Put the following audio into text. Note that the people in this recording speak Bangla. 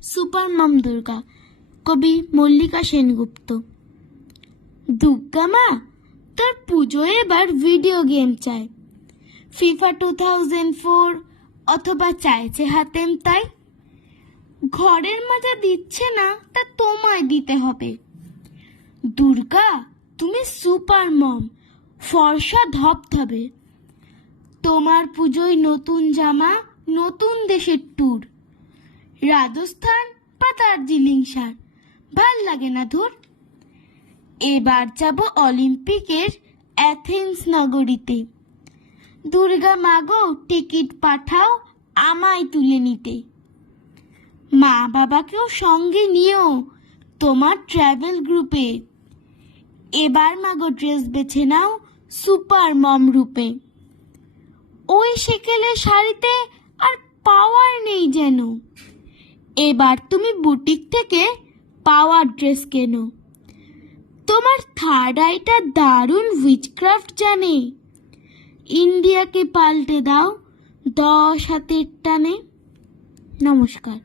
সুপার মম দুর্গা, কবি মল্লিকা সেনগুপ্ত। দুর্গা মা, তোর পুজোয় এবার ভিডিও গেম চাই, ফিফা 2004 অথবা চাইছে হাতেম তাই। ঘরের মজা দিচ্ছে না, তা তোমায় দিতে হবে। দুর্গা, তুমি সুপার মম, ফর্সা ধবধবে। তোমার পুজোয় নতুন জামা, নতুন দেশের ট্যুর, রাজস্থান বা দার্জিলিং সার, ভাল লাগে না ধুর। এবার যাব অলিম্পিকের অ্যাথেন্স নগরীতে। দুর্গা মাগো, টিকিট পাঠাও আমায় তুলে নিতে। মা বাবাকেও সঙ্গে নিও তোমার ট্রাভেল গ্রুপে। এবার মাগো ড্রেস বেছে নাও সুপার মম রূপে। ওই সেকেলের শাড়িতে আর পাওয়ার নেই যেন, এবার তুমি বুটিক থেকে পাওয়ার ড্রেস কেনো। তোমার থার্ড আইটা দারুণ উইচক্রাফট জানে, ইন্ডিয়াকে পাল্টে দাও 10 হাতের টানে। নমস্কার।